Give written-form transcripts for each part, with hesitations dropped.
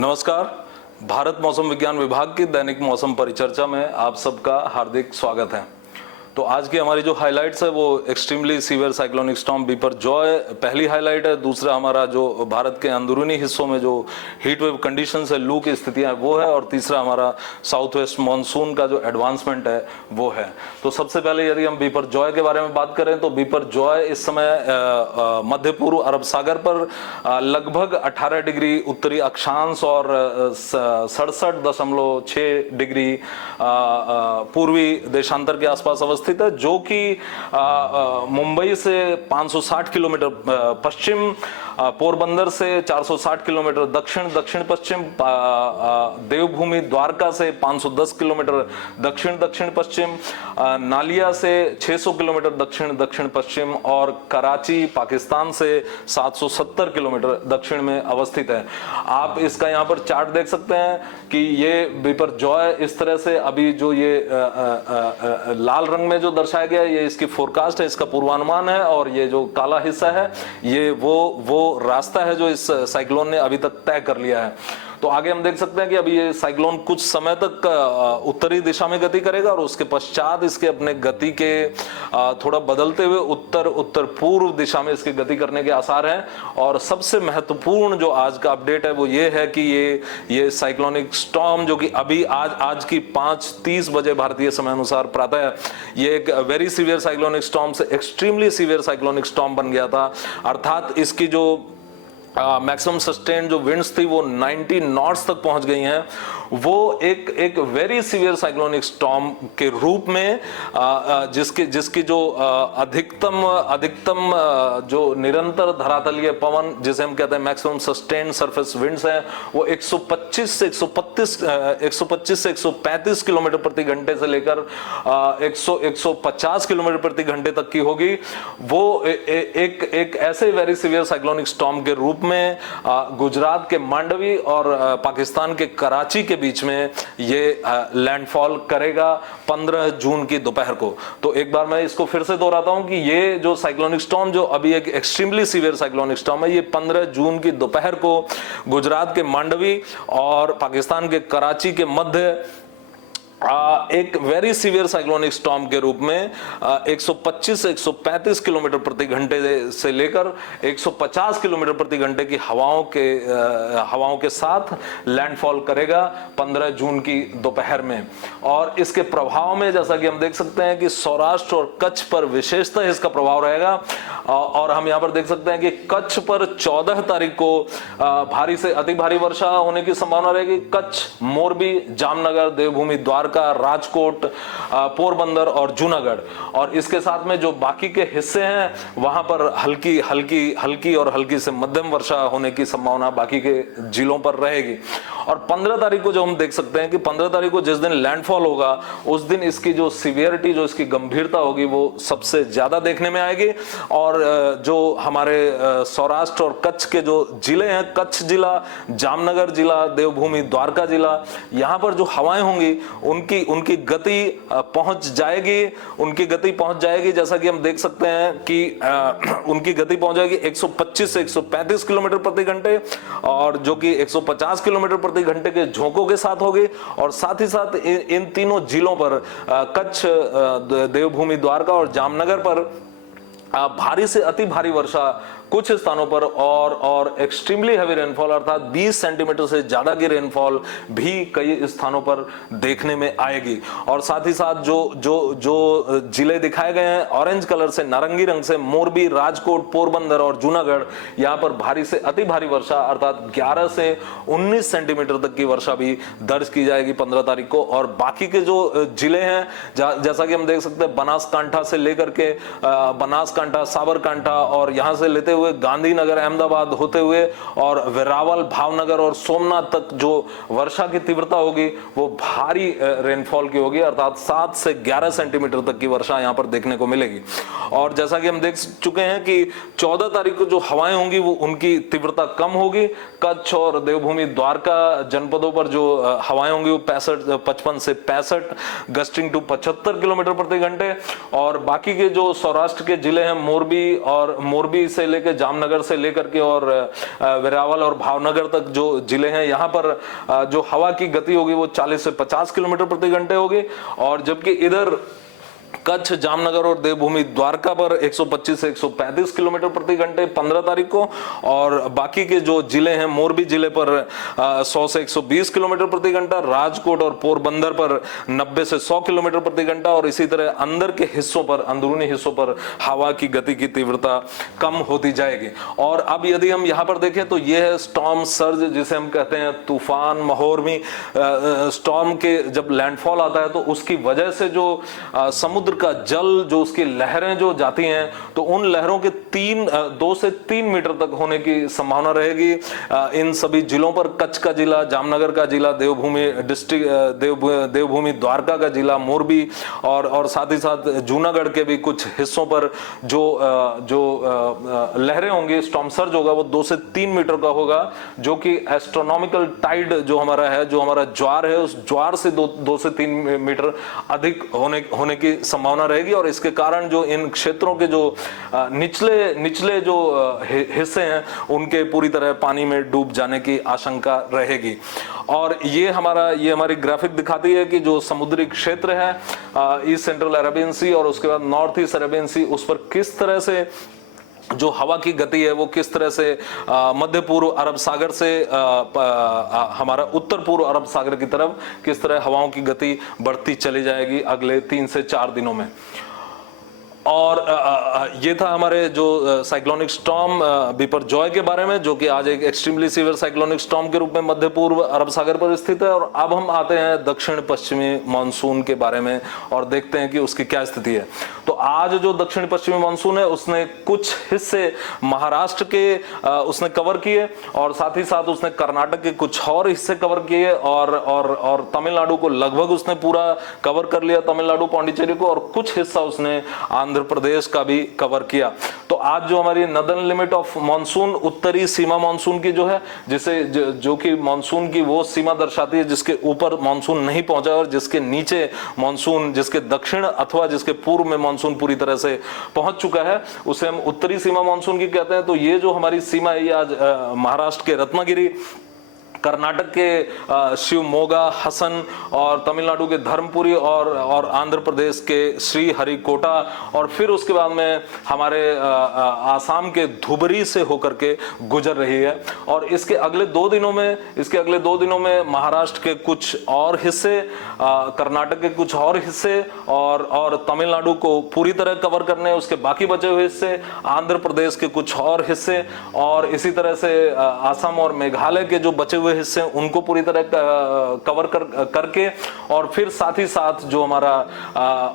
नमस्कार। भारत मौसम विज्ञान विभाग की दैनिक मौसम परिचर्चा में आप सबका हार्दिक स्वागत है। तो आज की हमारी जो हाइलाइट्स है वो extremely severe cyclonic storm Biparjoy पहली हाइलाइट है। दूसरा हमारा जो भारत के अंदरूनी हिस्सों में जो हीट वेव कंडीशंस है, लू की स्थितियां वो है, और तीसरा हमारा साउथ वेस्ट मानसून का जो एडवांसमेंट है वो है। तो सबसे पहले यदि हम बिपरजॉय के बारे में बात करें तो बिपरजॉय इस समय मध्य पूर्व अरब सागर पर लगभग 18 डिग्री उत्तरी अक्षांश और 67.6 डिग्री पूर्वी देशांतर के आसपास अवस्थित है, जो कि मुंबई से 560 किलोमीटर पश्चिम, पोरबंदर से 460 किलोमीटर दक्षिण दक्षिण पश्चिम, देवभूमि द्वारका से 510 किलोमीटर दक्षिण दक्षिण पश्चिम, नालिया से 600 किलोमीटर दक्षिण दक्षिण पश्चिम, और कराची पाकिस्तान से 770 किलोमीटर दक्षिण में अवस्थित है। आप इसका यहाँ पर चार्ट देख सकते हैं कि ये बिपरजॉय इस तरह से अभी जो ये लाल रंग में जो दर्शाया गया है ये इसकी फोरकास्ट है, इसका पूर्वानुमान है, और ये जो काला हिस्सा है ये वो रास्ता है जो इस साइक्लोन ने अभी तक तय कर लिया है। तो आगे हम देख सकते हैं कि अभी ये साइक्लोन कुछ समय तक उत्तरी दिशा में गति करेगा और उसके पश्चात इसके अपने गति के थोड़ा बदलते हुए उत्तर उत्तर पूर्व दिशा में इसकी गति करने के आसार हैं। और सबसे महत्वपूर्ण जो आज का अपडेट है वो ये है कि ये साइक्लोनिक स्टॉर्म जो कि अभी आज की 5:30 बजे भारतीय समय अनुसार प्रातः ये एक वेरी सीवियर साइक्लोनिक स्टॉर्म से एक्सट्रीमली सीवियर साइक्लोनिक स्टॉर्म बन गया था। अर्थात इसकी जो मैक्सिमम सस्टेन जो विंड्स थी वो 90 नॉट्स तक पहुंच गई हैं। वो एक वेरी सीवियर साइक्लोनिक स्टॉर्म के रूप में जिसकी जो अधिकतम जो निरंतर धरातलीय पवन जिसे हम कहते हैं मैक्सिमम सस्टेन सरफेस विंड्स हैं वो 125 से 135 किलोमीटर प्रति घंटे से लेकर 150 किलोमीटर प्रति घंटे तक की होगी। वो एक ऐसे वेरी सीवियर साइक्लोनिक स्टॉर्म के रूप में गुजरात के मांडवी और पाकिस्तान के कराची के बीच में ये लैंडफॉल करेगा 15 जून की दोपहर को। तो एक बार मैं इसको फिर से दोहराता हूं कि ये जो साइक्लोनिक स्टॉर्म जो अभी एक एक्सट्रीमली सीवियर साइक्लोनिक स्टॉर्म है ये 15 जून की दोपहर को गुजरात के मांडवी और पाकिस्तान के कराची के मध्य एक वेरी सीवियर साइक्लोनिक स्टॉर्म के रूप में 125 से 135 किलोमीटर प्रति घंटे से लेकर 150 किलोमीटर प्रति घंटे की हवाओं के साथ लैंडफॉल करेगा 15 जून की दोपहर में। और इसके प्रभाव में जैसा कि हम देख सकते हैं कि सौराष्ट्र और कच्छ पर विशेषतः इसका प्रभाव रहेगा। और हम यहां पर देख सकते हैं कि कच्छ पर 14 तारीख को भारी से अति भारी वर्षा होने की संभावना रहेगी। कच्छ, मोरबी, जामनगर, देवभूमि द्वारका, राजकोट, पोरबंदर और जूनागढ़, और इसके साथ में जो बाकी के हिस्से हैं वहां पर हल्की और हल्की से मध्यम वर्षा होने की संभावना बाकी के जिलों पर रहेगी। और 15 तारीख को जो हम देख सकते हैं कि 15 तारीख को जिस दिन लैंडफॉल होगा उस दिन इसकी जो सीवियरिटी जो इसकी गंभीरता होगी वो सबसे ज्यादा देखने में आएगी। और जो हमारे सौराष्ट्र और कच्छ के जो जिले हैं, कच्छ जिला, जामनगर जिला, देवभूमि द्वारका जिला, यहां पर जो हवाएं होंगी उनकी गति पहुंच जाएगी जैसा कि हम देख सकते हैं कि उनकी गति पहुंच जाएगी 125 से 135 किलोमीटर प्रति घंटे, और जो कि 150 किलोमीटर प्रति घंटे के झोंकों के साथ होगी। और साथ ही साथ इन तीनों जिलों पर कच्छ, देवभूमि द्वारका और जामनगर पर भारी से अति भारी वर्षा कुछ स्थानों पर और एक्सट्रीमली हैवी रेनफॉल अर्थात 20 सेंटीमीटर से ज्यादा की रेनफॉल भी कई स्थानों पर देखने में आएगी। और साथ ही साथ जो जिले दिखाए गए हैं ऑरेंज कलर से, नारंगी रंग से, मोरबी, राजकोट, पोरबंदर और जूनागढ़, यहां पर भारी से अति भारी वर्षा अर्थात 11 से 19 सेंटीमीटर तक की वर्षा भी दर्ज की जाएगी 15 तारीख को। और बाकी के जो जिले हैं जैसा कि हम देख सकते हैं बनासकांठा से लेकर के बनासकांठा, साबरकांठा और यहां से लेते हुए गांधीनगर, अहमदाबाद होते हुए और वेरावल, भावनगर और सोमनाथ तक जो वर्षा की तीव्रता होगी वो भारी रेनफॉल की होगी अर्थात 7 से 11 सेंटीमीटर तक की वर्षा यहां पर देखने को मिलेगी। और जैसा कि हम देख चुके हैं कि 14 तारीख को जो हवाएं होंगी वो उनकी तीव्रता कम होगी। कच्छ और देवभूमि द्वारका जनपदों पर जो हवाएं होंगी वो 55 से 65 गस्टिंग टू 75 किलोमीटर प्रति घंटे, और बाकी के जो सौराष्ट्र के जिले हैं हैं मोरबी, और मोरबी से लेकर जामनगर से लेकर के और वेरावल और भावनगर तक जो जिले हैं, यहाँ पर जो हवा की गति होगी वो 40 से 50 किलोमीटर प्रति घंटे होगी। और जबकि इधर कच्छ, जामनगर और देवभूमि द्वारका पर 125 से 135 किलोमीटर प्रति घंटे 15 तारीख को, और बाकी के जो जिले हैं मोरबी जिले पर 100 से 120 किलोमीटर प्रति घंटा, राजकोट और पोरबंदर पर 90 से 100 किलोमीटर प्रति घंटा, और इसी तरह अंदर के हिस्सों पर, अंदरूनी हिस्सों पर हवा की गति की तीव्रता कम होती जाएगी। और अब यदि हम यहाँ पर देखें तो यह है स्टॉर्म सर्ज, जिसे हम कहते हैं तूफान महोर्मी। स्टॉर्म के जब लैंडफॉल आता है तो उसकी वजह से जो समुद्र का जल, जो उसकी लहरें जो जाती हैं, तो उन लहरों के 2 से 3 मीटर तक होने की संभावना रहेगी इन सभी जिलों पर। कच्छ का जिला, जामनगर का जिला, देवभूमि डिस्ट्रिक्ट, देवभूमि द्वारका का जिला, मोरबी, और साथ ही साथ जूनागढ़ के भी कुछ हिस्सों पर जो लहरें होंगी, स्टॉर्म सर्ज होगा, वो 2 से 3 मीटर का होगा, जो कि एस्ट्रोनॉमिकल टाइड जो हमारा है, जो हमारा ज्वार है, उस ज्वार से 2 से 3 मीटर अधिक होने की संभावना रहेगी। और इसके कारण जो इन क्षेत्रों के जो निचले जो हिस्से हैं उनके पूरी तरह पानी में डूब जाने की आशंका रहेगी। और ये हमारी ग्राफिक दिखाती है कि जो समुद्री क्षेत्र है ईस्ट सेंट्रल अरेबियन सी और उसके बाद नॉर्थ ईस्ट अरेबियन सी, उस पर किस तरह से जो हवा की गति है वो किस तरह से मध्य पूर्व अरब सागर से हमारा उत्तर पूर्व अरब सागर की तरफ किस तरह हवाओं की गति बढ़ती चली जाएगी अगले 3 से 4 दिनों में। और ये था हमारे जो साइक्लोनिक स्टॉर्म बिपरजॉय के बारे में, जो कि आज एक एक्सट्रीमली सीवियर साइक्लोनिक स्टॉर्म के रूप में मध्य पूर्व अरब सागर पर स्थित है। और अब हम आते हैं दक्षिण पश्चिमी मानसून के बारे में और देखते हैं कि उसकी क्या स्थिति है। तो आज जो दक्षिण पश्चिमी मानसून है उसने कुछ हिस्से महाराष्ट्र के उसने कवर किए, और साथ ही साथ उसने कर्नाटक के कुछ और हिस्से कवर किए, और तमिलनाडु को लगभग उसने पूरा कवर कर लिया, तमिलनाडु पौंडीचेरी को, और कुछ हिस्सा उसने आंध्र प्रदेश का भी कवर किया। तो आज जो हमारी नदर्न लिमिट ऑफ मानसून, उत्तरी सीमा मानसून की जो है, जो कि मानसून की वो सीमा दर्शाती है जिसके ऊपर मानसून नहीं पहुंचा, और जिसके नीचे मानसून, जिसके दक्षिण अथवा जिसके पूर्व में मानसून पूरी तरह से पहुंच चुका है, उसे हम उत्तरी सीमा मानसून की कहते हैं। तो ये जो हमारी सीमा है, ये आज महाराष्ट्र के रत्नागिरी, कर्नाटक के शिवमोगा, हसन, और तमिलनाडु के धर्मपुरी, और आंध्र प्रदेश के श्रीहरिकोटा, और फिर उसके बाद में हमारे आसाम के धुबरी से होकर के गुजर रही है। और इसके अगले 2 दिनों में महाराष्ट्र के कुछ और हिस्से, कर्नाटक के कुछ और हिस्से, और तमिलनाडु को पूरी तरह कवर करने उसके बाकी बचे हुए हिस्से, आंध्र प्रदेश के कुछ और हिस्से, और इसी तरह से असम और मेघालय के जो बचे हुए हिस्से उनको पूरी तरह कवर करके, और फिर साथ ही साथ जो हमारा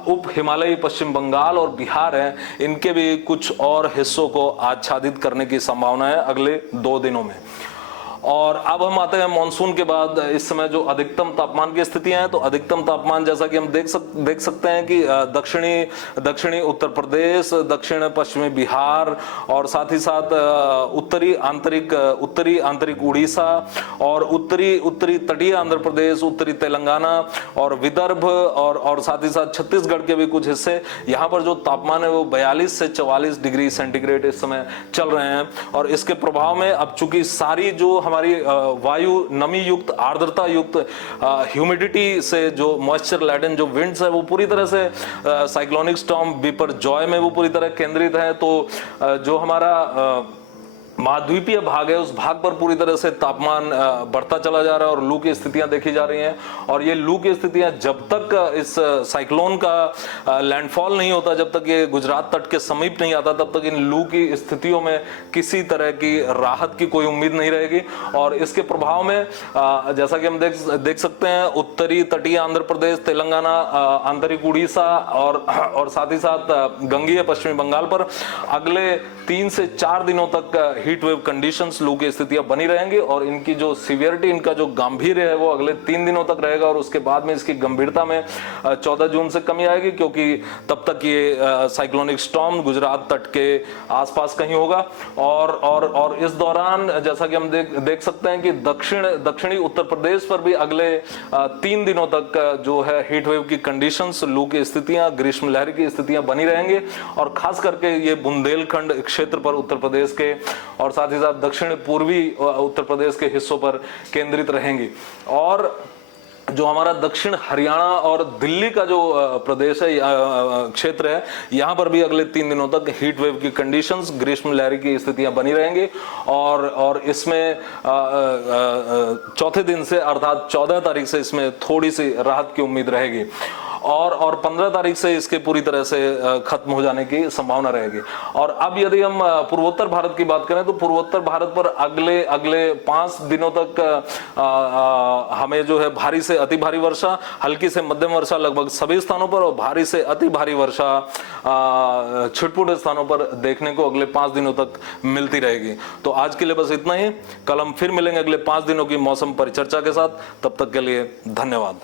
उप हिमालयी पश्चिम बंगाल और बिहार है, इनके भी कुछ और हिस्सों को आच्छादित करने की संभावना है अगले 2 दिनों में। और अब हम आते हैं मानसून के बाद इस समय जो अधिकतम तापमान की स्थितियां हैं। तो अधिकतम तापमान जैसा कि हम देख सकते हैं कि दक्षिणी उत्तर प्रदेश, दक्षिण पश्चिमी बिहार, और साथ ही साथ उत्तरी आंतरिक उड़ीसा, और उत्तरी तटीय आंध्र प्रदेश, उत्तरी तेलंगाना, और विदर्भ, और साथ ही साथ छत्तीसगढ़ के भी कुछ हिस्से, यहाँ पर जो तापमान है वो 42 से 44 डिग्री सेंटीग्रेड इस समय चल रहे हैं। और इसके प्रभाव में अब चूंकि सारी जो हमारी वायु नमी युक्त, आर्द्रता युक्त, ह्यूमिडिटी से जो मॉइस्चर लैडन जो विंड्स है वो पूरी तरह से साइक्लोनिक स्टॉर्म बिपरजॉय में वो पूरी तरह केंद्रित है। तो जो हमारा महाद्वीपीय भाग है उस भाग पर पूरी तरह से तापमान बढ़ता चला जा रहा है, और लू की स्थितियां देखी जा रही हैं। और ये लू की स्थितियां जब तक इस साइक्लोन का लैंडफॉल नहीं होता, जब तक ये गुजरात तट के समीप नहीं आता, तब तक इन लू की स्थितियों में किसी तरह की राहत की कोई उम्मीद नहीं रहेगी। और इसके प्रभाव में जैसा कि हम देख सकते हैं, उत्तरी तटीय आंध्र प्रदेश, तेलंगाना, आंतरिक उड़ीसा, और साथ ही साथ गंगीय पश्चिमी बंगाल पर अगले 3 से 4 दिनों तक हीट वेव कंडीशंस, लू की स्थितियां बनी रहेंगी और इनकी जो सीवियरिटी, इनका जो गंभीर है वो अगले 3 दिनों तक रहेगा और उसके बाद में इसकी गंभीरता में 14 जून से कमी आएगी, क्योंकि तब तक ये साइक्लोनिक स्टॉर्म गुजरात तट के आसपास कहीं होगा। और इस दौरान जैसा कि हम देख सकते हैं कि दक्षिणी उत्तर प्रदेश पर भी अगले 3 दिनों तक जो है हीट वेव की कंडीशंस, लू की स्थितियां, ग्रीष्म लहर की स्थितियां बनी रहेंगी और खास करके ये बुंदेलखंड क्षेत्र पर उत्तर प्रदेश के और साथ ही साथ दक्षिण पूर्वी उत्तर प्रदेश के हिस्सों पर केंद्रित रहेंगी। और जो हमारा दक्षिण हरियाणा और दिल्ली का जो प्रदेश है, क्षेत्र है, यहां पर भी अगले 3 दिनों तक हीट वेव की कंडीशंस, ग्रीष्म लहर की स्थितियां बनी रहेंगी और इसमें चौथे दिन से अर्थात 14 तारीख से इसमें थोड़ी सी राहत की उम्मीद रहेगी और 15 तारीख से इसके पूरी तरह से खत्म हो जाने की संभावना रहेगी। और अब यदि हम पूर्वोत्तर भारत की बात करें तो पूर्वोत्तर भारत पर अगले 5 दिनों तक हमें जो है भारी से अति भारी वर्षा, हल्की से मध्यम वर्षा लगभग सभी स्थानों पर और भारी से अति भारी वर्षा छिटपुट स्थानों पर देखने को अगले 5 दिनों तक मिलती रहेगी। तो आज के लिए बस इतना ही। कल हम फिर मिलेंगे अगले 5 दिनों की मौसम परिचर्चा के साथ। तब तक के लिए धन्यवाद।